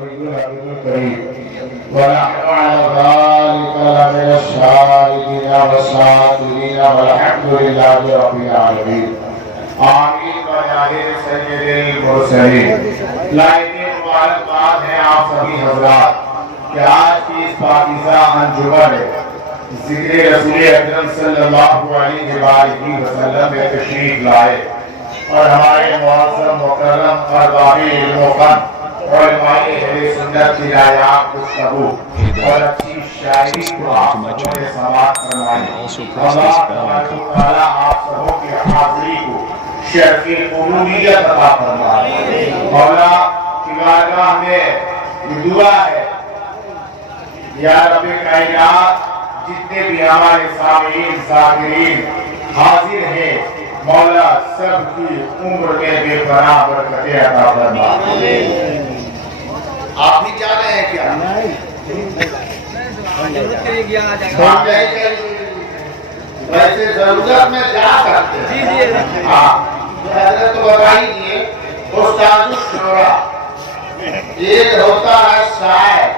ونبي الحبيب الكريم ونحن على ذلك لمن الشاهدين والشاكرين والحمد لله رب العالمين آمین بجاہ سید المرسلین لائنیں مبارکباد ہیں آپ سبھی حضرات کہ آج کی اس پاکیزہ انجمن میں ذکر رسول اکرم صلی اللہ علیہ وآلہ وسلم میں تشریف لائے اور ہمارے معظم مکرم ارباب علم و فن علماء اہل سنت کی رایات گفتگو اور اچھی شاعری کو آپ نے سماعت فرمائی اللہ تعالیٰ آپ سبوں کی حاضری کو شرف قبولیت عطا فرمائے مولا کی بارگاہ میں یہ دعا ہے یا رب کائنات جتنے بھی ہمارے سامعین ذاکرین حاضر ہیں مولا سب کی عمر میں بے پناہ برکتیں عطا فرما آپ بھی جا رہے ہیں کیا؟ ویسے ضرورت میں جا سکتے ہیں حضرت تو بتائی دیئے استاد الشورا ایک ہوتا ہے شاعر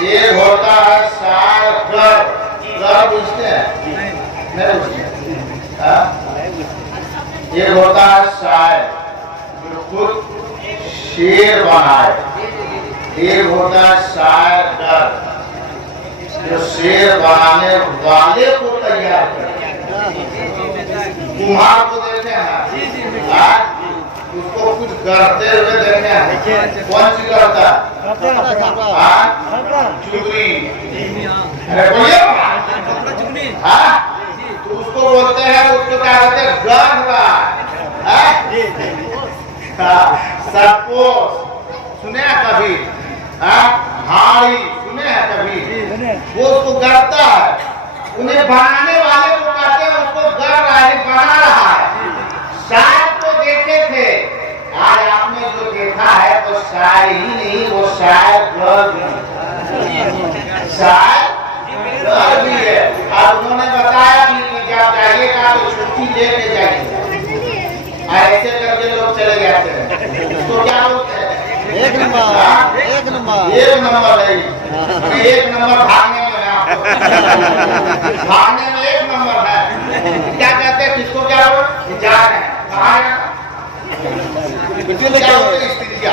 ایک ہوتا ہے شاعر گر بوجھتے ہیں نہیں بوجھتے ایک ہوتا ہے شاعر جو خود شیر بنائے ایک ہوتا ہے شاعر گر جو شیر بنانے والے کو تیار کرتے کمہار کو دیکھتے ہیں اس کو کچھ کرتے ہوئے دیکھتے ہیں کون سی کرتا ہے چگری تو اس کو بولتے ہیں اس کو کیا کہتے ہیں گر رہا ہے سرپوش سنے ہیں کبھی ہاڑی سنے ہیں کبھی وہ اس کو گرتا ہے انہیں بنانے والے کو کہتے ہیں اس کو گر رہا ہے بنا رہا ہے شاید کو دیکھے تھے آج آپ نے جو دیکھا ہے تو شاید ہی نہیں وہ شاید گر بھی شاید گر بھی ہے اور انہوں نے بتایا بھی کہ جب جائیے گا تو چھٹی لے کے جائیے ایسے کر کے لوگ چلے جاتے ہیں اس کو کیا بولتے ہیں ایک نمبر ایک نمبر ہے ایک نمبر بھاگنے میں بھاگنے میں ایک نمبر ہے کیا کہتے ہیں کس کو کیا بولتے جا رہے ہیں کہاں ہے کیا ہوتے ہیں استنجا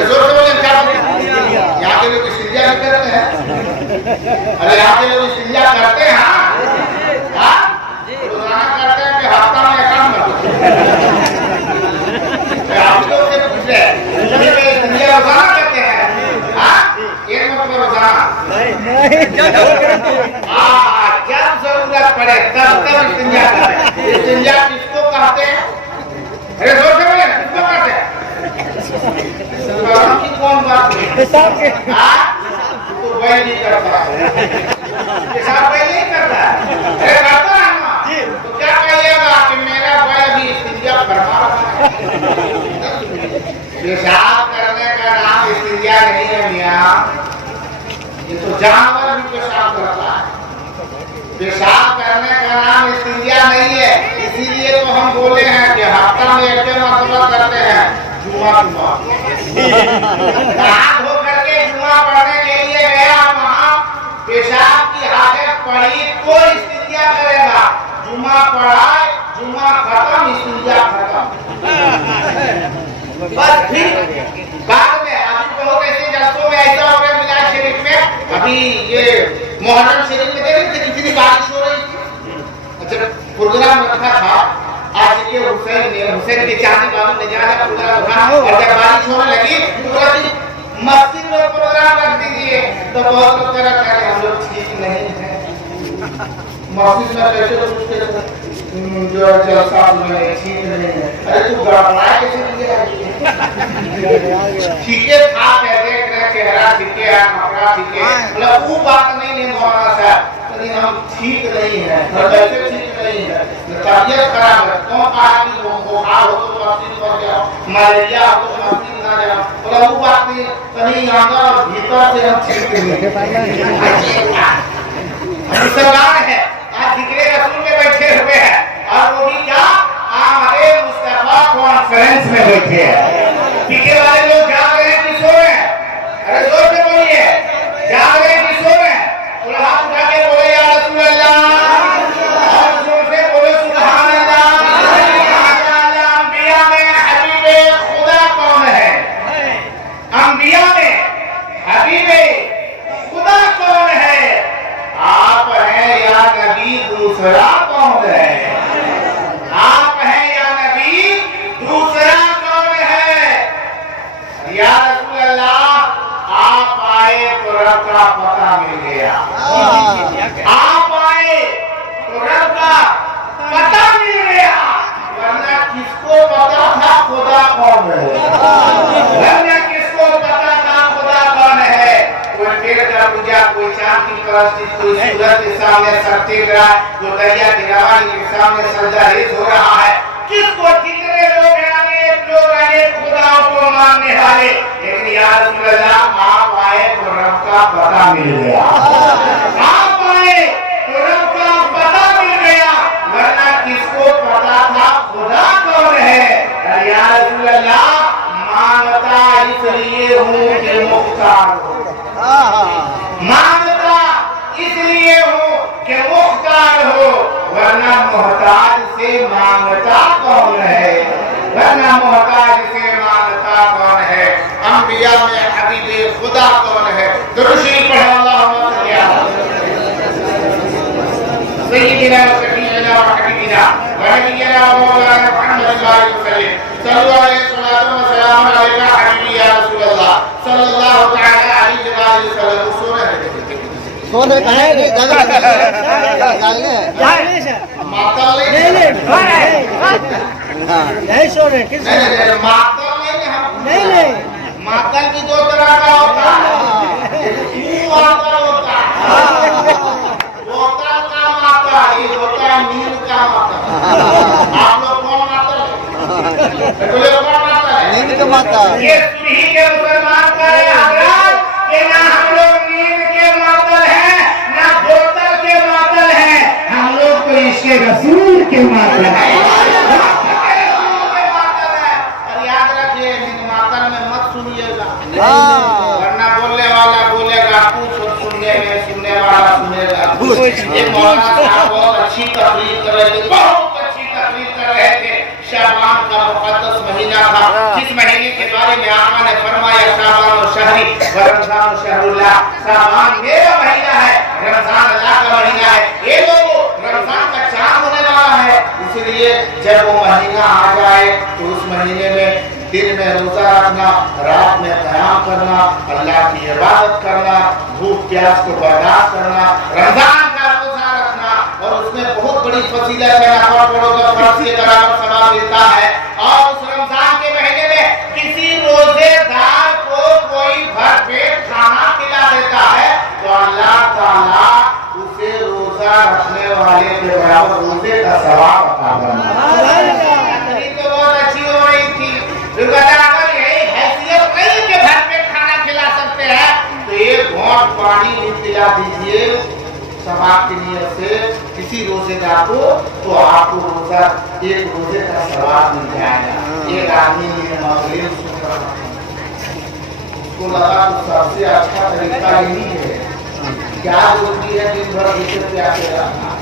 زور سے بولیں کیا ہوتے ہیں یہاں کے لوگ استنجا نہیں کرتے ہیں ارے یہاں کے لوگ استنجا کرتے ہیں روزانہ کرتے ہیں کہ ہفتہ میں ایک کام کرتے ہیں آپ لوگ سے پوچھ رہے ہیں استنجا روزانہ کرتے ہیں ایک مرتبہ روزانہ جب ضرورت پڑے تب استنجا کرتے ہیں استنجا کس کو کہتے ہیں ارے زور سے بولے کس کو کہتے ہیں کی کون بات ہوئی تو وہی نہیں کرتا حساب وہی نہیں کرتا ارے کرتا ہے تو کیا کہیے گا کہ میرا بھائی بھی استنجا فرما رہا ہے پیشاب کرنے کا نام استنجا نہیں ہے میاں یہ تو جانور بھی پیشاب کرتا ہے پیشاب کرنے کا نام استنجا نہیں ہے اسی لیے تو ہم بولے ہیں کہ ہفتہ میں ایک مرتبہ کرتے ہیں جمعہ نہا دھو کر کے جمعہ پڑھنے کے لیے گیا وہاں پیشاب کی حاجت پڑی تو استنجا کرے گا جمعہ پڑھائے جمعہ ختم استنجا ختم بس پھر بعد میں ابھی بہت ایسے جلسوں میں ایسا ہو گیا ملاد شریف میں ابھی یہ محرم شریف میں دیکھ رہے کتنی بارش ہو رہی تھی اچھا پروگرام رکھا تھا آج کے حسین کے چاندی بابو نے جانا پروگرام رکھا اور جب بارش ہونے لگی پورا دن مسجد میں پروگرام رکھ دیجیے تو بہت لوگ کہہ رہا ہے ہم لوگ ٹھیک نہیں ہیں مسجد میں کیسے لوگ پوچھتے رہتے جو جلسہ میں ٹھیک نہیں ہے ارے تو گڑبڑا کیسے نہیں ٹھیکے تھا کہتے ہیں چہرہ ٹھیکے ہے کپڑا ٹھیکے مطلب وہ بات نہیں ہے مولانا صاحب لیکن ہم ٹھیک نہیں ہیں ویسے ٹھیک نہیں ہے طبیعت خراب ہے کون کہا کہ بخار ہو تو مسجد پر جاؤ ملیریا ہو تو مسجد نہ جاؤ مطلب وہ بات نہیں کہیں اندر اور بھیتر سے ہم ٹھیک نہیں سرکار ہے آج ذکر رسول میں بیٹھے ہوئے ہیں اور وہ بھی کیا آمد مصطفیٰ کانفرنس میں بیٹھے ہیں پیچھے والے لوگ جا رہے ہیں کہ سو رہے ہیں یا رسول اللہ آپ آئے تو رب کا پتہ مل گیا. آپ آئے تو رب کا پتہ مل گیا, ورنہ کس کو پتا تھا خدا کون ہے, ورنہ کس کو پتا تھا خدا کون ہے. کوئی پیڑ کا پوجا, کوئی چاند کی پرستی, کوئی سورج کے سامنے سر ٹیک رہا ہے, جو دریا کی روانی کے سامنے سجدہ ریز ہو رہا ہے. کس کو کتنے لوگ آنے خدا کو ماننے والے, لیکن یا رسول اللہ آپ آئے تو رب کا پتہ مل گیا. آپ آئے تو رب کا پتہ مل گیا, ورنہ کس کو پتا تھا خدا کون ہے. یا رسول اللہ مانگتا اس لیے ہوں کہ مختار ہوں, مانگتا اس لیے ہوں کہ مختار ہو, ورنہ محتاج سے مانگتا کون ہے, ورنہ محتاج سے مانگتا کون ہے. انبیاء میں حبیب خدا کون ہے. درود شریف پڑھیں اللہم صلی علی سیدنا و شفیعنا و حبیبنا و نبینا و مولانا محمد صلی اللہ علیہ وسلم. صلو علیہ وسلم و سلام علیکہ حبیبی یا رسول اللہ صلی اللہ تعالی علیہ وسلم. سونے کہیں نہیں سونے کس ماتل بھی دو طرح کا ہوتا ہے. ہوتا ہے بوتل کا ماتل, یہ ہوتا ہے نیل کا ماتل. آپ لوگ کون ماتل ہے؟ کون ماتل ہے؟ نیند کا ماتل. یہ سنہی کے مسلمان کا ہے حضرات کہ نہ ہم لوگ نیند کے ماتل ہیں, نہ بوتل کے ماتل ہیں, ہم لوگ تو عشق رسول کے ماتل ہیں. اور یاد رکھیے ماتل میں مت سنیے گا, ورنہ بولنے والا بولے گا کچھ اور سننے والا سنے گا. یہ مولانا صاحب بہت اچھی تقریر کر رہے تھے, بہت اچھی تقریر کر رہے تھے. شعبان کا مقدس مہینہ تھا, جس مہینے کے بارے میں آقا نے فرمایا شعبان و شہری و رمضان و شہر اللہ. شعبان میرا مہینہ ہے, رمضان اللہ کا مہینہ ہے. یہ لوگ رمضان کا چاند ہونے والا ہے, اس لیے جب وہ مہینہ آ جائے تو اس مہینے میں دن میں روزہ رکھنا, رات میں قیام کرنا, اللہ کی عبادت کرنا, بھوک پیاس کو برداشت کرنا, رمضان کا روزہ رکھنا, اور اس میں بہت بڑی فضیلت ہے. نفل پڑھو تو فرض کے برابر ثواب ملتا ہے. اور اس رمضان کے مہینے میں کسی روزے دار کو کوئی بھر پیٹ کھانا کھلا دیتا ہے تو اللہ تعالیٰ اسے روزہ رکھنے والے کے برابر روزے کا ثواب عطا کرنا. تو بہت اچھی ہو رہی تھی. اگر یہی حیثیت نہیں کہ گھر پہ کھانا کھلا سکتے ہیں تو ایک گھونٹ پانی بھی پلا دیجیے ثواب کی نیت سے کسی روزے دار کو, تو آپ کو روزہ ایک روزے کا ثواب مل جائے گا. ایک آدمی نے مغرب سن کر اس کو لگا تو سب سے اچھا طریقہ یہی ہے, کیا ضروری ہے دن بھر اسے پیاسے رہنا.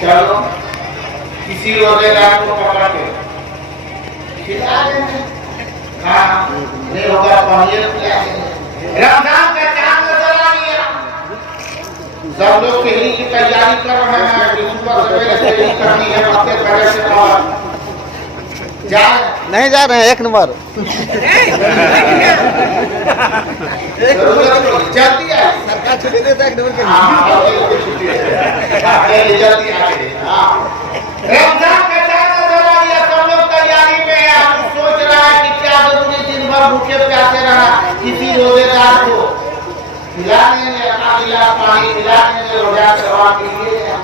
چلو کسی روزے دار کو پکڑ کے کھلا دیں گے, ہاں نہیں ہوگا پانی پلا دیں گے. رمضان کا چاند نظر آ گیا, سب لوگ کہیں کی تیاری کر رہے ہیں, صبح سویرے تیاری کرنی ہے, وقت پہلے سے نہیں جا رہے ہیں. ایک نمبر جلدی آئے, سرکار چھٹی دیتا ہے ایک نمبر کے رمضان کا چاند نظر آ گیا, سب لوگ تیاری میں ہیں. آپ سوچ رہا ہے کہ کیا ضروری دن بھر بھوکے پیاسے رہنا, کسی روزے دار کو کھلانے میں اپنا گلاس پانی کھلانے میں روزہ کروا کے لیے.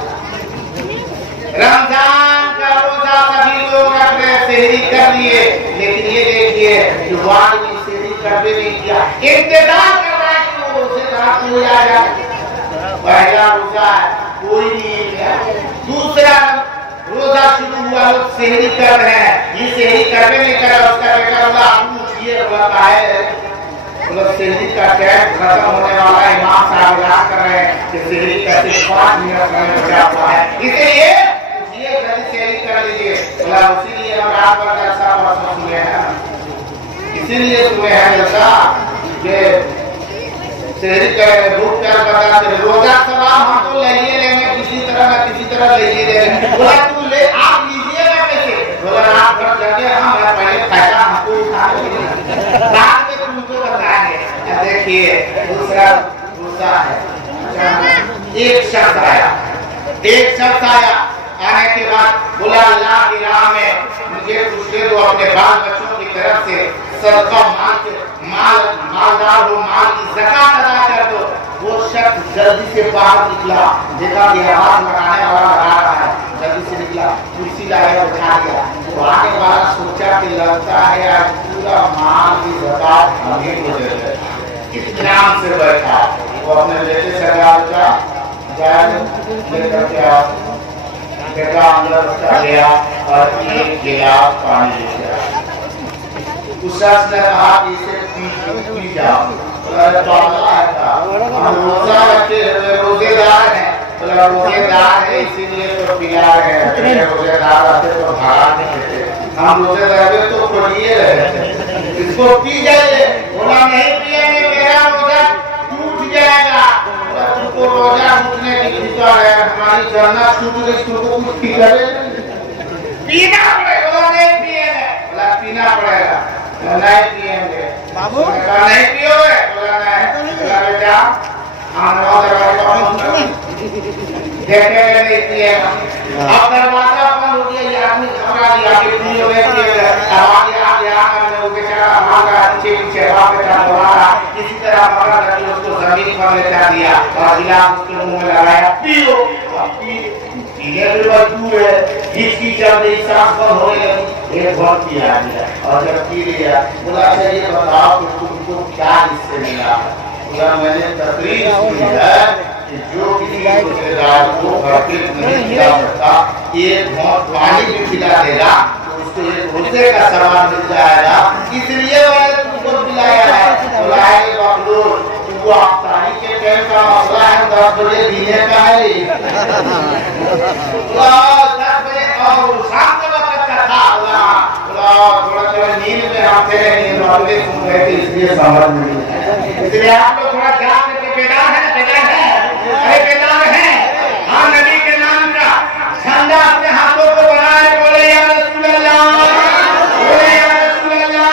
رمضان کا روزہ سبھی لوگ رکھ رہے, سحری کر لیے, لیکن یہ دیکھیے جو آدمی سحری کر بھی نہیں کیا, انتظار کر رہا ہے کہ وہ روزے دار کوئی آ جائے. پہلا روزہ ہے, کوئی نہیں گیا. دوسرا روزہ شروع ہوا, لوگ سحری کر رہے ہیں, یہ سحری کر بھی نہیں کر رہا. اس کا بیٹا اللہ پوچھئے بتا ہے سحری کا ٹائم ختم ہونے والا ہے, امام صاحب اعلان کر رہے ہیں کہ سحری کا صرف 5 منٹ میں بچا ہوا ہے, اس لیے یہ جلدی سحری کر لیجیے. اسی لیے ہم رات بھر جلسہ پرسوں سنے ہیں, اسی لیے سنے ہیں جلسہ کہ سحری کریں, بھوک پیاس بتا دیں. روزہ ثواب ہم تو لے لیں گے, کسی طرح نہ کسی طرح لے لیں گے. بولا تم لے آپ لیجیے گا کیسے, بولا رات بھر جگہ ہم پہلے پیسہ ہم کو اٹھا لیں گے. देखिए दूसरा है एक शख्स आया आने के बाद बोला अल्लाह की राह में मुझे कुछ दे दो अपने बाल बच्चों की तरफ से सदका मालदार हो माल की ज़कात अदा कर दो। वो शख्स जल्दी से बाहर निकला, देखा कि हाथ लगाने वाला लगा रहा है, जल्दी से निकला, कुर्सी लगाया बैठा गया। वो आने वाला सोचा कि लगता है आज पूरा माल की ज़कात हमें को दे दे, इत्मीनान से बैठा। वो अपने बेटे से कहा जाए लेकर के आओ। बेटा अंदर उसका गया और एक गिलास पानी लेके आया। उस शख्स ने कहा कि इसे पी जाओ। हम रोजा रखे हुए रोजेदार हैं, रोजेदार है इसीलिए तो पिला रहे हैं। रोजेदार रहते तो भाड़ा नहीं देते, हम रोजेदार तो खोलिए रहे, इसको पी जाइए। बोला नहीं पिएंगे, मेरा रोजा टूट जाएगा। तुमको रोजा टूटने की चिंता है, हमारी जन्नत टूट गई, तुमको कुछ पीना पड़ेगा। नहीं पिएंगे, बोला पीना पड़ेगा। नहीं पिएंगे बाबू, नहीं पियोगे, बोला नहीं। बोला बेटा हम देखे नहीं पिएगा। अब दरवाजा बंद हो गया, ये आदमी घबरा गया कि पियोगे पिएगा। आगे आगे आकर वो बेचारा हमारा पीछे पीछे किसी तरह पकड़ करके उसको जमीन पर लेटा दिया और गिलास उसके मुंह में लगाया, पियो। पीने के बाद तू है जिसकी चल रही सांस बंद होने लगी, एक बहुत पिया दिया और जब पी लिया बोला अच्छा ये बताओ कि तुमको क्या इससे मिला। बोला मैंने तकरीर सुनी है कि जो किसी रोजेदार को भरपेट नहीं खिला सकता, एक घोंट पानी भी पिला देगा तो उसको एक रोजे का सामान मिल जाएगा, इसलिए मैंने तुमको पिलाया है। बोला है बकलोल वो आफ्तारी के टाइम का मसला है, 10 बजे दीने का है। 10 बजे और शाम के वक्त का था। थोड़ा नींद में हम थे, नींद वाले सुन रहे थे, इसलिए समझ नहीं। इसलिए आप लोग थोड़ा जाग करके बेदार है, अरे बेदार है। हाँ नबी के नाम का झंडा अपने हाथों को बनाए, बोले या रसूल अल्लाह, बोले या रसूल अल्लाह।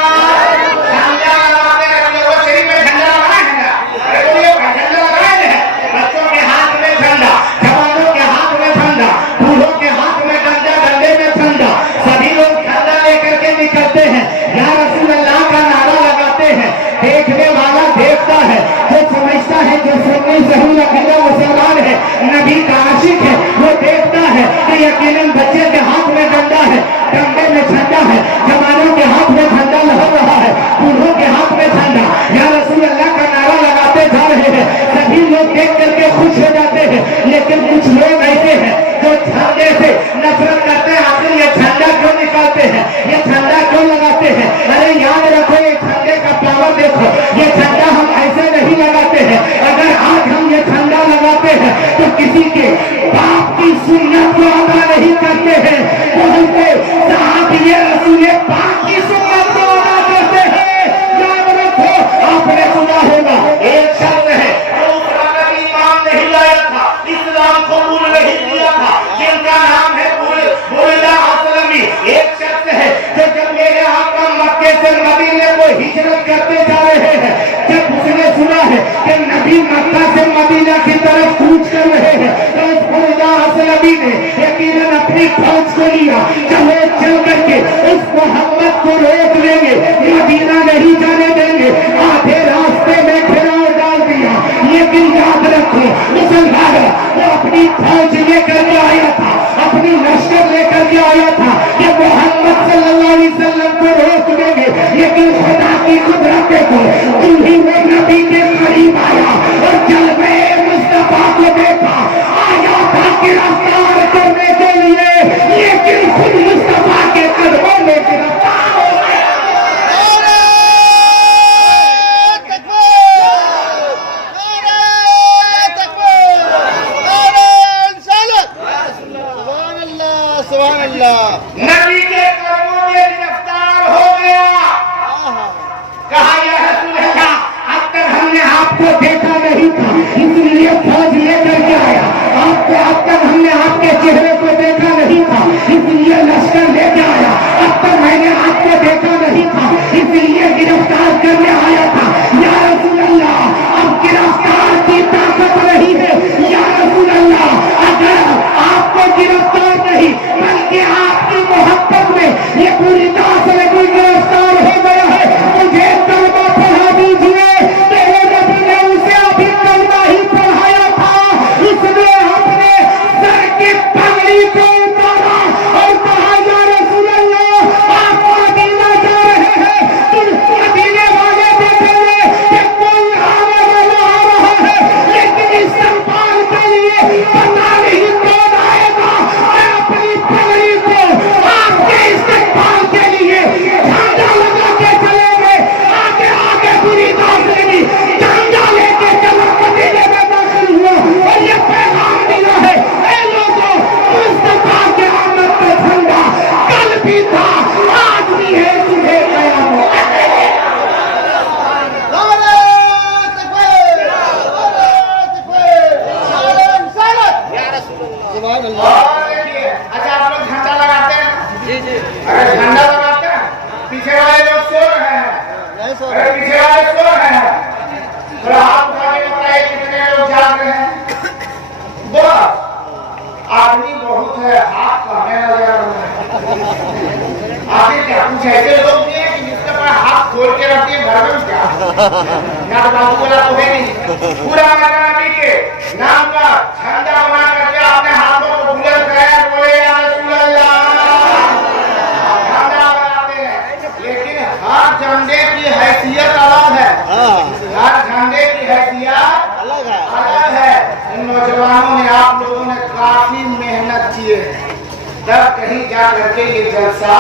झंडा लगाते हैं लोगों शरीर में, झंडा लगाए हैं ना, अरे बोलिए झंडा लगाए हैं। बच्चों के हाथ में झंडा, जवानों के हाथ में झंडा, बूढ़ों के हाथ में डंडा, डंडे में झंडा, सभी लोग झंडा लेकर के निकलते हैं, या रसूल अल्लाह का नारा लगाते हैं। देखने वाला देखता है, जो समझता है, जो सुनने जरूर अकेला मुसलमान है, नबी का आशिक है, वो देखता है कि यकीनन बच्चे के हाथ में डंडा है, डंडे में झंडा है, जवानों के हाथ में झंडा लहर रहा है, बूढ़ों के हाथ में झंडा, या रसूल अल्लाह का नारा लगाते जा रहे हैं। सभी लोग देख करके खुश हो जाते हैं, लेकिन कुछ लोग ऐसे हैं जो झंडे से नफरत करते हैं। आखिर ये झंडा क्यों निकालते हैं, ये झंडा क्यों लगाते हैं? अरे याद रखो, ये झंडे का पावर देखो, ये झंडा हम ऐसे नहीं लगाते हैं। अगर आज हम ये झंडा लगाते हैं तो किसी के बाप की सुन्नत को अदा नहीं करते हैं, बोलते साहबिये रसूल पाक की सुन्नत को अदा करते हैं। याद रखो, आपने सुना होगा एक शब्द है जो ईमान नहीं लाया था, इस्लाम कबूल नहीं किया था, जिनका नाम है बुरैदा असलमी। एक शख्स है जो जब मेरे आका मक्के से मदीने को हिजरत करते जा रहे हैं, जब उसने सुना है कि नबी मक्का से मदीना की तरफ कूच कर रहे हैं, तो इस बुरैदा असलमी ने यकीनन अपनी फौज को लिया। जब वो चल करके उस मोहम्मद को रोक लेंगे, मदीना नहीं जाने देंगे, आधे रास्ते में घेराव डाल दिया। लेकिन याद रखो मुसलमान, वो अपनी फौज लेकर के आया था, अपनी लश्कर लेकर के आया था कि मोहम्मद सल्लल्लाहु अलैहि वसल्लम को रोक देंगे, लेकिन खुदा की कुदरत को उन्हीं में नबी के करीब आया और जलवे मुस्तफा को देखा, आया था गिरफ्तार करने के लिए, लेकिन खुद मुस्तफा के कदमों में गिरफ्तार हो गया। नबी के कदमों में गिरफ्तार हो गया। कहा या रसूल अल्लाह, अब तक हमने आपको देखा नहीं था, इसलिए फौज लेकर के आया। आपको अब तक हमने आपके चेहरे को देखा नहीं था, इसलिए लश्कर लेके आया। अब तक मैंने आपको देखा नहीं था, इसलिए गिरफ्तार करने आया था। या रसूल अल्लाह, पीछे वाले सो रहे हैं, थोड़ा हाथ उठा के बताइए कितने लोग जाग रहे हैं। बस आदमी बहुत है, हाथ कहने लगे आगे क्या कुछ ऐसे लोग भी हैं कि जिसके पास हाथ खोल के रखते हैं घर में क्या ना बाबू वाला तो है नहीं। पूरा नबी के नाम का झंडा बना करके अपने हाथों को बुलंद कराया, बोले या रसूल अल्लाह, झंडा बनाते हैं। लेकिन हर झंडे की हैसियत अलग है, हर झंडे की हैसियत अलग है। इन नौजवानों ने, आप लोगों ने काफी मेहनत की है, तब कहीं जा करके ये जलसा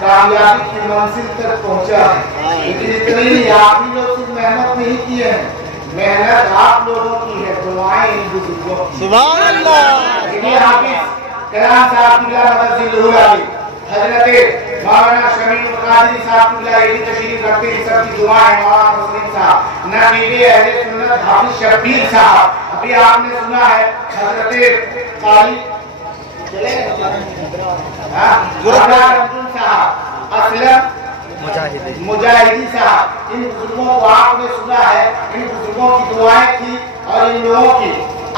कामयाबी की मंजिल तक पहुंचा है। लेकिन इतनी आप ही लोग सिर्फ मेहनत नहीं की है, मेहनत आप लोगों की है, दुआएं इन बुजुर्गों की। सुभान अल्लाह। ये हाफिज कलाम साहब की मदद हजरत मौलाना शमीउल कादरी साहब की ये भी तशरीफ रखते हैं, सबकी दुआ है। मौलाना मुस्लिम साहब, नबी अहले सुन्नत हाफिज शब्बीर साहब, अभी आपने सुना है हजरत काली मुजाहिदी साहब, इन बुजुर्गों को आपने सुना है, इन बुजुर्गों की दुआएं थी और इन लोगों की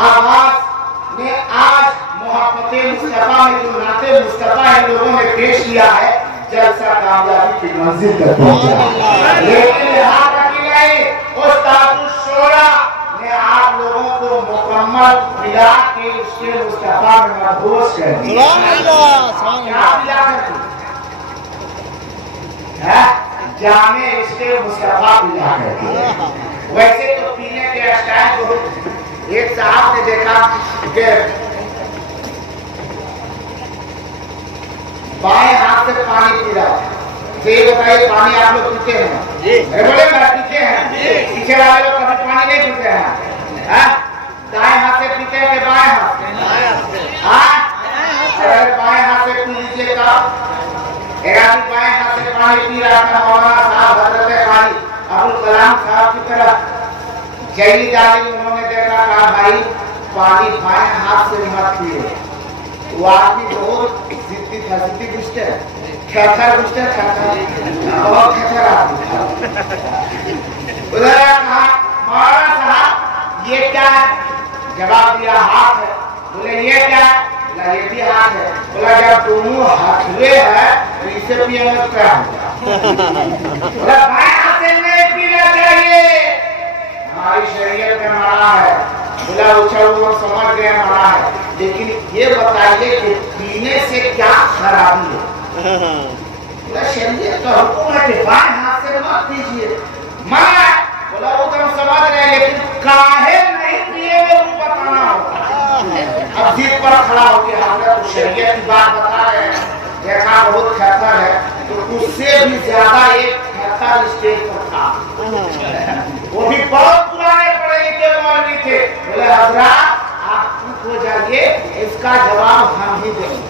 आवाज ने आज मोहब्बते मुस्तफा में जो नाते मुस्तफा इन लोगों ने पेश किया है, जलसा कामयाबी की मंजिल तक पहुंचा। लेकिन यहाँ तक ही नहीं, उस्तादुश शोरा ने आप लोगों को मुकम्मल मिला के उसके मुस्तफा में मदहोश कर दिया। क्या मिला कर जाने इसके मुस्तफा मिला कर दिया। वैसे तो पीने के स्टाइल को एक साहब ने देखा कि बाएं हाथ से पानी पी रहा है। ये बताइए, पानी आप लोग पीते हैं? बोले पीते हैं। पीछे वाले लोग कभी पानी नहीं पीते हैं। दाएं हाथ से पीते हैं कि बाएं हाथ से? अरे बाएं हाथ से पी लीजिएगा। एक आदमी बाएं हाथ से पानी पी रहा था, मौलाना साहब हजरत काली अब्दुल कलाम साहब की तरफ जैली डाली, उन्होंने देखा, कहा भाई पानी बाएं हाथ से मत पिए। वो आदमी बहुत जिद्दी था, जिद्दी गुस्से खैखर गुस्से बहुत खैखर आदमी था। उधर कहा मौलाना साहब ये क्या है? जवाब दिया हाथ है। बोले ये क्या है? बोला ये भी हाथ है। बोला जब दोनों हाथवे है तो इसे पिएंगे क्या होगा? बोला बाएं हाथ से नहीं पीना चाहिए, हमारी शरीयत में मना है। बोला उछल वो समझ गए मना है, लेकिन ये बताइए कि पीने से क्या खराबी है? बोला शरीयत का हुक्म है कि बाएं हाथ से मत पीजिए, मना है। बोला वो तो हम समझ रहे हैं, लेकिन काहे नहीं पिएंगे वो बताना होगा। अब जिद पर खड़ा हो गया, हमने तो शरीयत की बात बता रहे हैं, देखा बहुत खतर है, तो उससे भी ज्यादा एक खतर स्टेज पर था। वो भी बहुत पुराने पढ़े लिखे मौलवी थे। बोले हजरत आप चुप हो जाइए, इसका जवाब हम ही देंगे,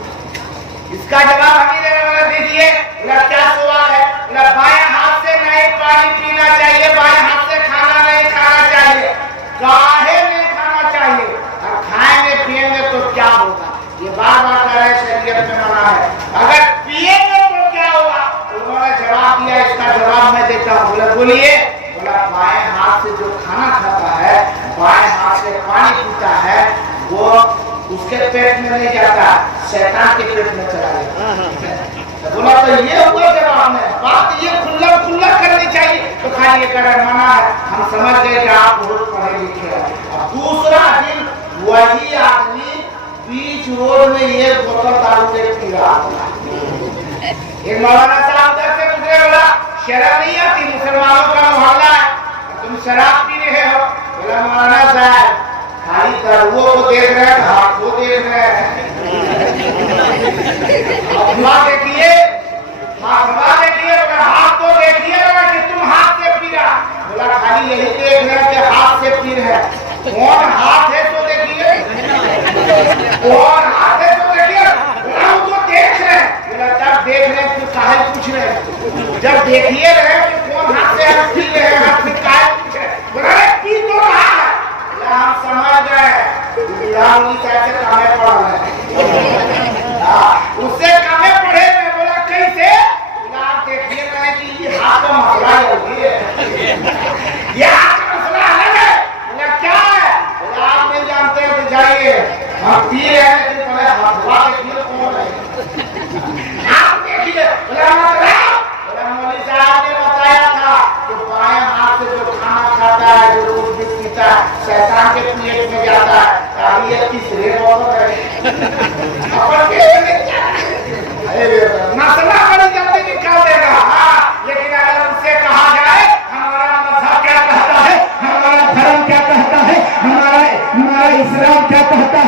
इसका जवाब हम ही देने वाला दीजिए। बोला क्या सवाल है? बोला बाएं हाथ से नहीं पानी पीना चाहिए, बाएं हाथ से खाना नहीं खाना चाहिए। काहे नहीं खाना चाहिए? और खाएंगे पिएंगे तो क्या होगा? ये बार बार कह रहे शरीयत में मना है। अगर पिएंगे तो क्या होगा? उन्होंने जवाब दिया, इसका जवाब मैं देता हूँ। बोला बोलिए। बोला बाएं हाथ से जो खाना खाता है, बाएं हाथ से पानी पीता है, वो उसके पेट में नहीं जाता, शैतान के पेट में चला जाता। बोला तो ये हुआ जवाब में, बात ये खुल्ला करनी चाहिए। तो खाली ये कर मना है। हम समझ गए कि आप बहुत पढ़े लिखे हैं। अब दूसरा दिन वही आदमी बीच रोड में ये बोतल दारू के पी रहा था। एक मौलाना साहब उधर से गुजरे, बोला शर्म नहीं आती? मुसलमानों का मोहल्ला है, तुम शराब पी रहे हो। बोला मौलाना साहब खाली दारुओं को देख रहे हैं, हाथ को देख रहे हैं। अखबार देखिए, अखबार देखिए, हाथ को देखिए कि तुम हाथ से पी रहा। बोला खाली यही देख रहे हैं कि हाथ से पी रहे हैं। कौन हाथ है तो देखिए, कौन हाथ है तो देखिए। बोला वो तो देख रहे हैं। बोला जब देख रहे हैं तो काहे पूछ रहे हैं? जब देखिए रहे कि कौन हाथ से हम पी रहे हैं, हाथ में काहे पूछ रहे हैं? बोला पी तो रहा है। हम समझ गए से कामे पढ़ रहे, उससे कामे पढ़े। बोला कैसे? आप देखिए कि हाथ का मसला है,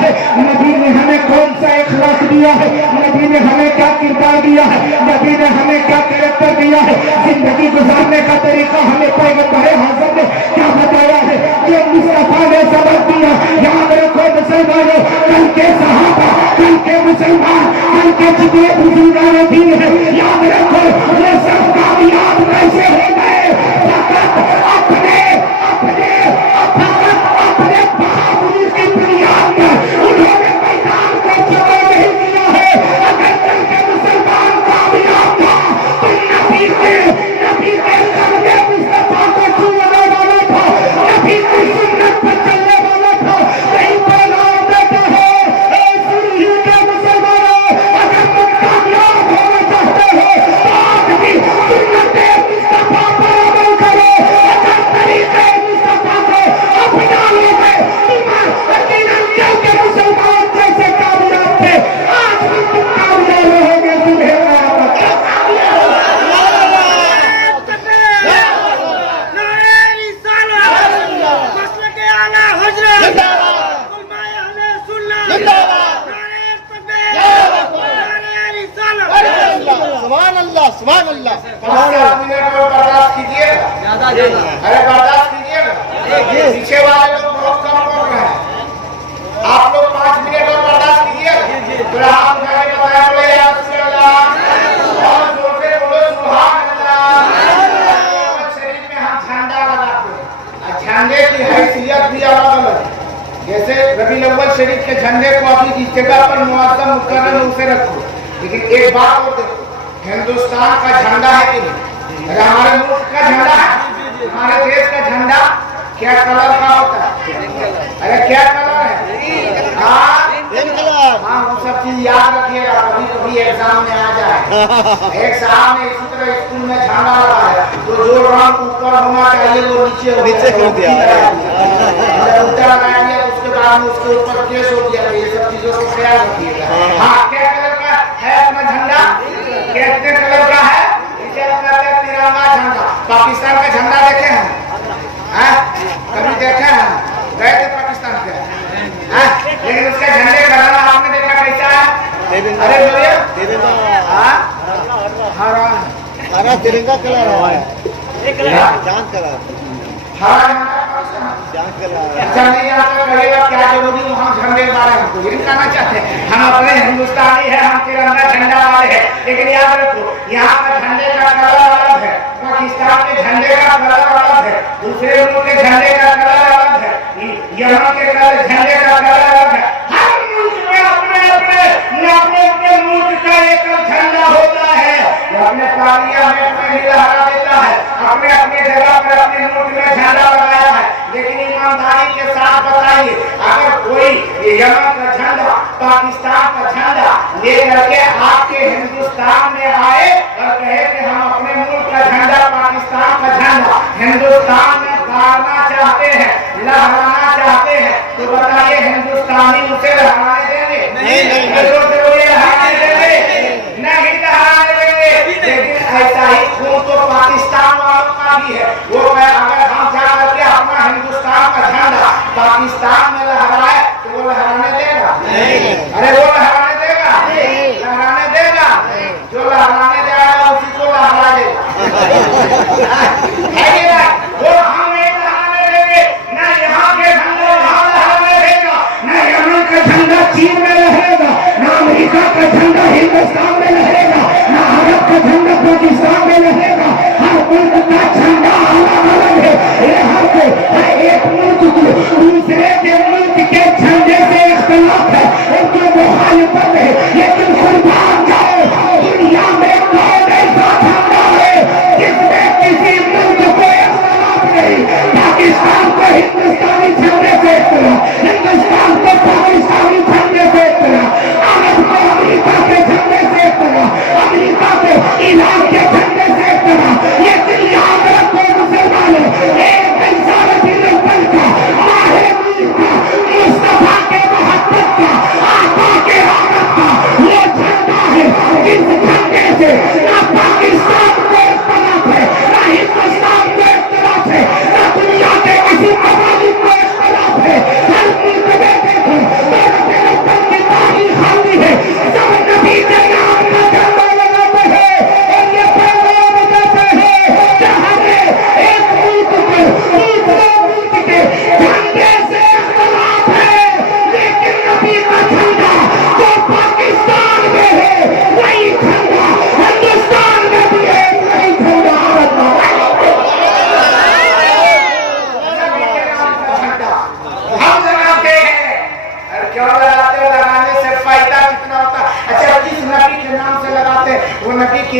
ہے, نبی نے ہمیں کون سا اخلاق دیا ہے, نبی نے ہمیں کیا کردار دیا ہے, نبی نے ہمیں کیا کریکٹر دیا ہے, زندگی گزارنے کا طریقہ ہمیں پیغمبر اعظم نے کیا بتایا ہے, یہ مصطفیٰ نے سبق دیا. یاد رکھو مسلمانوں, کل کے صحابہ, کل کے مسلمان, کل کے جتنے بزرگان دین ہیں, یاد رکھو وہ سب کامیاب کیسے ہو گئے, فقط اپنے بہادری کی بنیاد پر انہوں نے میدان کو فتح نہیں کیا ہے. اگر کل کے مسلمان کامیاب تھا تو نبی کے قدمِ مصطفیٰ کو چھونے والا تھا, نبی کی سنت پر چلنے والا تھا. کہیں پر نام دیتا ہے اے سنی کے مسلمانوں, اگر تم کامیاب ہونا چاہتے ہو تو آج بھی سنت مصطفیٰ پر عمل کرو. اگر طریقے مصطفیٰ کو اپنا لو گے, یقیناً کل کے مسلمان جیسے کامیاب تھے آج بھی تم کامیاب رہو گے. تمہیں قیامت سبحان اللہ, سبحان اللہ. 5 منٹ اور برداشت کیجیے. ارے برداشت کیجیے نا, پیچھے والے لوگ بہت کم بول رہے ہیں, آپ لوگ 5 منٹ اور برداشت کیجیے. پھر آپ اٹھا کے بتایا بولے یا رسول اللہ, اور زور سے بولو سبحان اللہ. شریف میں ہم جھنڈا لگاتے ہیں, جھنڈے کی حیثیت بھی الگ الگ. جیسے ربیع الاول شریف کے جھنڈے کو ابھی جس جگہ پر معظم مقرر ہے اسے رکھو, لیکن ایک بات اور دیکھو, ہندوستان کا جھنڈا ہے کہ نہیں؟ اگر ہمارے ملک کا جھنڈا ہے, ہمارے دیش کا جھنڈا کیا کلر کا ہوتا ہے؟ ارے کیا کلر ہے؟ ہاں وہ سب چیز یاد رکھیے گا, کبھی کبھی ایگزام میں آ جائے. ایک صاحب نے اسی طرح اسکول میں جھنڈا لگایا تو جو رنگ اوپر ہونا چاہیے وہ نیچے کر دیا. الٹا لگا دیا, اس کے بعد میں اس کے اوپر کیس ہو گیا. یہ سب چیزوں کو خیال رکھیے گا. ہاں کیا کلر کا ہے اپنا جھنڈا؟ کتنے کلر کا ہے؟ اسے ہم کہتے ہیں ترنگا جھنڈا. پاکستان کا جھنڈا دیکھے ہیں؟ کبھی دیکھے ہیں؟ گئے تھے پاکستان کے, لیکن اس کے جھنڈے کا رنگ آپ نے دیکھا کیسا ہے؟ ارے بولیے. ہرا ترنگا کلر ہے, چاند کلر, چاند کلر. اچھا نہیں آپ کا کہے گا کیا ضروری وہاں جھنڈے والے ہم کو یہ کہنا چاہتے ہیں, ہم اپنے ہندوستانی ہیں, ہم ترنگا جھنڈا والے ہیں. لیکن یاد رکھو یہاں کا جھنڈے کا کلر الگ ہے, پاکستان کے جھنڈے کا کلر الگ ہے, دوسرے ملک کے جھنڈے کا کلر الگ ہے, یہاں کے جھنڈے کا کلر الگ ہے. ہر ملک میں اپنے ملک کا ایک جھنڈا ہوتا ہے, اپنے پارلیمنٹ میں بھی لہرا دیتا ہے, اپنے جگہ پر اپنے ملک میں جھنڈا لگایا ہے. لیکن ایمانداری کے ساتھ بتائیے, اگر کوئی یمن کا جھنڈا, پاکستان کا جھنڈا لے کر کے آپ کے ہندوستان میں آئے اور کہے کہ ہم اپنے ملک کا جھنڈا, پاکستان کا جھنڈا ہندوستان میں گاڑنا چاہتے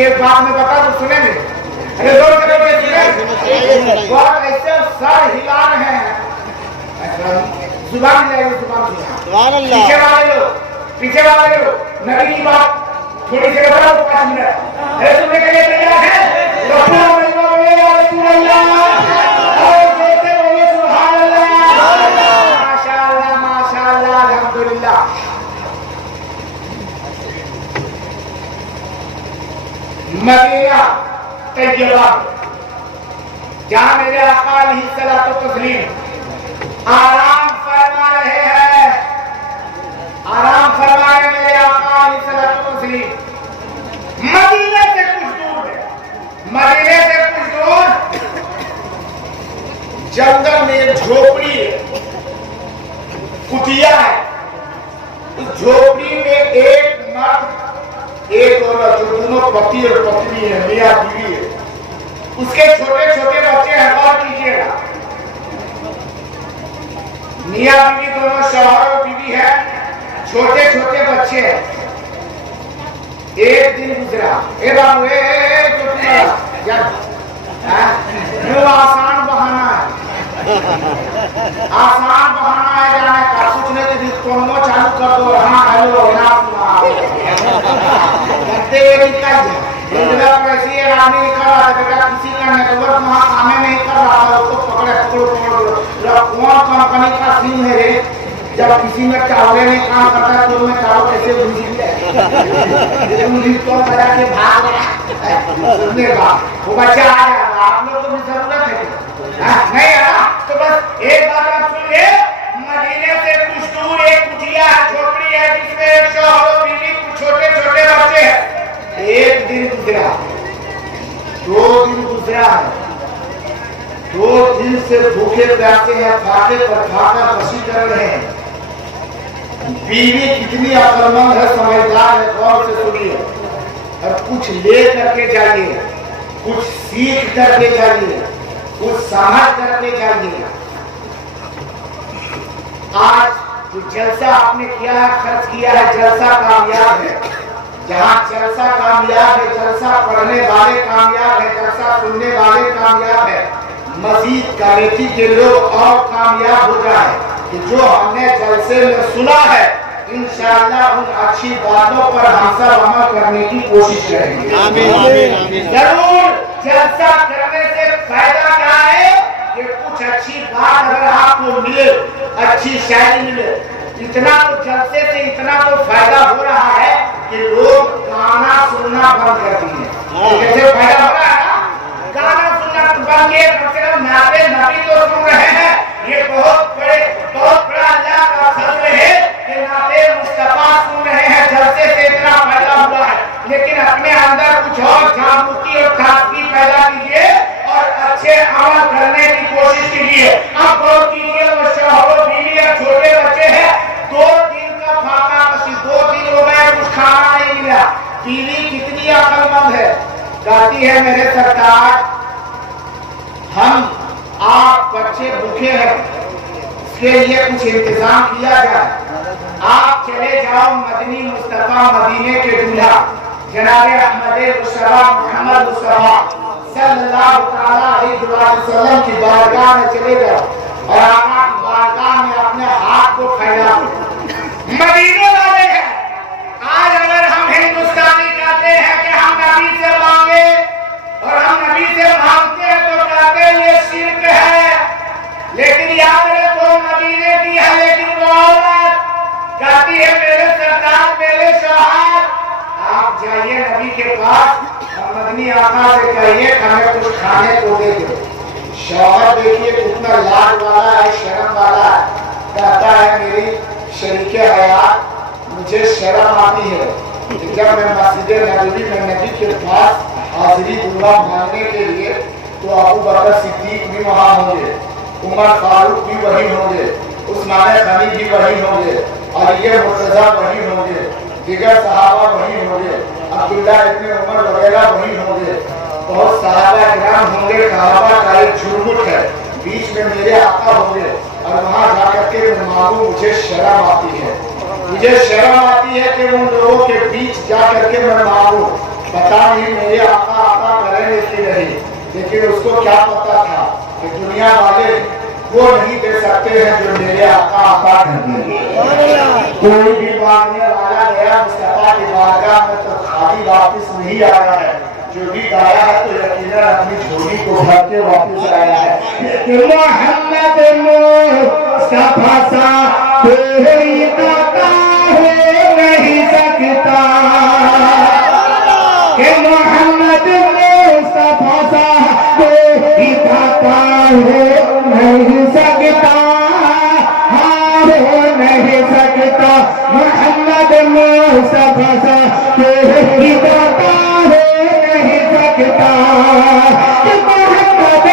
एक बात मैं बता दूं, सुनेंगे? अरे जोर से बोलिए, सुने। बहुत ऐसे सर हिला रहे हैं, जुबान हिलाइए, जुबान हिलाइए। पीछे वाले लोग नबी की बात थोड़ी सी बताओ, 5 मिनट है सुनने के लिए तैयार है? माशाअल्लाह माशाअल्लाह अल्हम्दुलिल्लाह। मदीना तैयबा जहां मेरे आका अलैहिस्सलातु तस्लीम आराम फरमा रहे हैं, आराम फरमाए मेरे आका अलैहिस्सलातु तस्लीम। मदीने से कुछ दूर है, मदीने से कुछ दूर जंगल में एक झोपड़ी है, कुटिया है। उस झोपड़ी में एक मर्द एक औरत, जो दोनों पति और पत्नी है, मियां बीवी है, उसके छोटे छोटे बच्चे हैं। गौर कीजिएगा, मियां बीवी दोनों शौहर और बीवी है, छोटे छोटे बच्चे हैं। एक दिन गुजरा, ए बाबू ए आसान बहाना है, आसान बहाना है जाने का। कुछ नहीं तो फोनो चालू कर दो, हाँ हेलो करते हुए निकल जाए। ऐसी एक आदमी निकल रहा था, बेटा किसी का नेटवर्क वहाँ काम नहीं कर रहा था, उसको पकड़ो कौन कंपनी का सिम है रे? जब किसी में टावरे नहीं काम करता तो मैं टावर कैसे भूल तो बजा के भाग रहा सुनने का वो बच्चा आ जाएगा। आप लोग को भी जरूरत है नहीं है ना? तो बस एक बात आप सुनिए, मदीने से कुछ दूर एक कुटिया है, झोपड़ी है, जिसमें एक शौहर और बीवी, कुछ छोटे छोटे बच्चे हैं। एक दिन गुजरा, 2 दिन गुजरा है, 2 दिन से भूखे प्यासे हैं, फाके पर फाका बसी कर रहे हैं। बीवी कितनी अक्लमंद है, समझदार है, गौर से सुनिए और कुछ ले करके जाइए, कुछ सीख करके जाइए, कुछ समझ करके जाइए। आज जो जलसा आपने किया है, खर्च किया है, जलसा कामयाब है। जहाँ जलसा कामयाब है, जलसा पढ़ने वाले कामयाब है, जलसा सुनने वाले कामयाब है, मजीद कमेटी के लोग और कामयाब हो जाए कि जो हमने जलसे में सुना है, इंशाअल्लाह उन अच्छी बातों पर हम सब अमल करने की कोशिश करेंगे। जरूर जलसा करने से फायदा क्या है कि कुछ अच्छी बात अगर आपको मिले, अच्छी शायरी मिले, इतना तो जलसे से इतना तो फायदा हो रहा है कि लोग गाना सुनना बंद कर दिए। जैसे फायदा हो रहा है ना, गाना सुनना बंद किए, कम से कम नाते नबी तो सुन रहे हैं। ये बहुत बड़ा अल्लाह का फजल है कि नाते मुस्तफा सुन रहे हैं, जलसे से इतना फायदा हुआ है। लेकिन अपने अंदर कुछ और जागरूकता और ताजगी पैदा कीजिए और अच्छे अमल करने की कोशिश कीजिए। अब गौर कीजिए, वो शौहर बीवी और छोटे बच्चे हैं, 2 दिन का फाका बसी, 2 दिन हो गए, कुछ खाना नहीं मिला। बीवी कितनी अक्लमंद है, कहती है मेरे सरकार हम आप बच्चे भूखे हैं, इसके लिए कुछ इंतजाम किया जाए। आप चले जाओ मदनी मुस्तफा, मदीने के दूल्हा जनाबे अहमद मुस्तफा मोहम्मद मुस्तफा सल्लल्लाहु अलैहि वसल्लम की बारगाह में चले जाओ और आका की बारगाह में अपने हाथ को फैलाओ। मदीने वाले हैं, आज अगर हम हिंदुस्तानी कहते हैं कि हम नबी से मांगे और हम नबी से मांगते हैं तो कहते हैं ये शिर्क है। लेकिन याद रखो नबी ने की है, लेकिन वो औरत कहती है मेरे सरदार, मेरे शौहर, आप जाइए नबी के पास और मदनी आका से कहिए हमें कुछ खाने को दे दो। शौहर देखिए कितना लाड वाला है, शर्म वाला है, कहता है मेरी शरीके हयात मुझे शर्म आती है। जब मैं मस्जिद नबवी में नबी के पास हाजिरी दूंगा मांगने के लिए तो अबू बकर सिद्दीक भी वहाँ होंगे, उमर फारूक भी वही होंगे, उस्मान गनी भी वही होंगे, अली मुर्तजा वही होंगे, दिगर सहाबा वही होंगे, अब्दुल्ला इब्न उमर वगैरह वही होंगे, बहुत सहाबा किराम होंगे। सहाबा का एक झुरमुट है, बीच में मेरे आका होंगे और वहाँ जाकर के मैं मांगू, मुझे शर्म आती है, मुझे शर्म आती है कि उन लोगों के बीच जा करके मैं मांगू। پتا نہیں میرے آقا آقا کریں اس کی نہیں، لیکن اس کو کیا پتا تھا کہ دنیا والے وہ نہیں دے سکتے ہیں جو میرے آقا آقا کرتے ہیں۔ کوئی بھی مانگنے والا گیا مصطفیٰ کی بارگاہ میں تو خالی واپس نہیں آیا ہے، جو بھی گایا ہے تو یقیناً اپنی جھولی کو بھر کے واپس آیا ہے۔ محمد مصطفیٰ سا کوئی داتا ہو نہیں سکتا، کہ محمد مصطفیٰ سا کوئی داتا ہو نہیں سکتا، ہاں ہو نہیں سکتا، محمد مصطفیٰ سا کوئی داتا ہو نہیں سکتا، کہ محمد